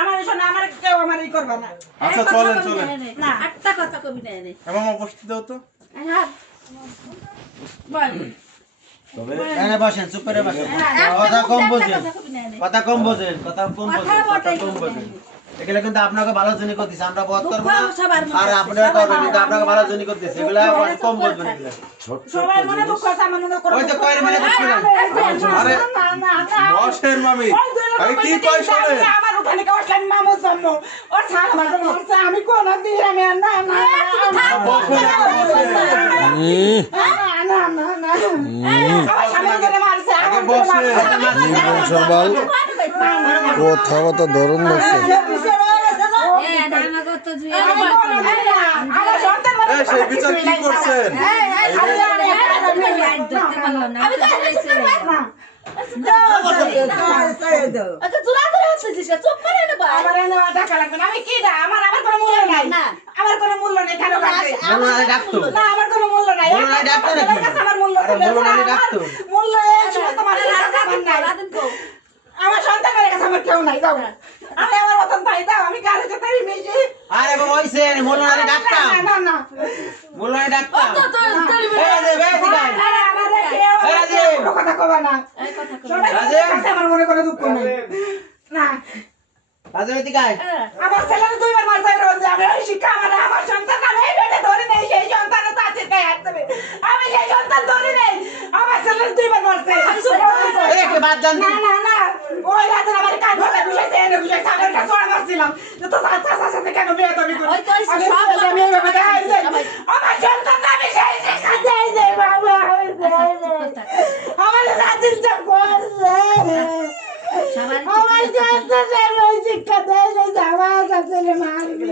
আমার শোনা আমার কেউ আমার ই করবে না। আচ্ছা চলেন চলেন না একটা কথা কবি না রে এবং উপস্থিত দাও তো হ্যাঁ বল তবে এখানে বসেন চুপ করে বসেন হ্যাঁ, কথা কম বোঝেন কথা কবি না রে কথা কম বোঝেন কথা কম বোঝেন কথা কম বোঝেন এগুলা কিন্তু আপনাকে ভালো জন্য করতেছে আমরা বধ করব না আর আপনারা করবেন কিন্তু আপনাকে ভালো জন্য করতেছে এগুলা কম বলবেন এগুলা সবাই মনে দুঃখ আছে আমার মনে করো। ওই তো কয়ের মানে দুঃখ নাই আরে বসেন মামি আমি কি কই শুনেন আমার ওখানে কেউ আসলে মামু জন্ম ওর ছাড় মাঝে মারছে আমি কোন দিন আমি না না বসেন না না না আমার সামনে ধরে মারছে আগে বসেন সরবাল কথাবার্তা ধরন লাগছে এ আমাগো তো জুই আমার সন্তান এই সেই বিচার কি করছেন আমি তো আচ্ছা চুলা ধরে হচ্ছিস চুপ করে নেবা আমার এনে টাকা লাগবে না আমি কি দা আমার কোনো মূল্য নাই না। আমার কোনো মূল্য নাই কেন বলো না ডাকতো না আমার কোনো মূল্য নাই বলো না ডাকতো নাকি আমার কাছে আমার মূল্য আরে বলো না ডাকতো মূল্য এই সময় তোমার রাতেন কো আমার সন্তানের কাছে আমার কেউ নাই দাও আমি আমার মতন তাই দাও আমি কারো সাথে মিশি আরে বাবা হইছে বলো না ডাকতাম না না না বলো না ডাকতাম তো তো এই যে বেশি গায় আরে আমারে কেউ এই রাজীব। কোনো কথা কবা না এই কথা কো সবাই রাজীব। কাছে আমার মনে কোনো দুঃখ নাই না রাজনীতি গায় আমার ছেলের দুইবার মারছে রোজ আমি ওই শিক্ষা আমার সন্তান আমি এই বেটে ধরে নেই সেই সন্তান তো আছে তাই হাত দেবে আমি সেই সন্তান ধরে নেই আমার ছেলের দুইবার মারছে এই কে বাদ জান না না না ওই রাতে আমার কান ধরে বুঝাইছে এনে বুঝাইছে আমার কাছে চড়া মারছিলাম তো চাচা সাথে কেন বিয়ে তুমি করি ওই তো এই আমি সব ছেলে মেয়ে বাবা দেখাই দেয়। আমার সন্তান আমি সেই শিক্ষা দেই দেই বাবা আমি দেই দেই। আমার রাতের চা করছে সবার আমার সন্তান আমি ওই শিক্ষা দেই দেই আমার কাছে মারবি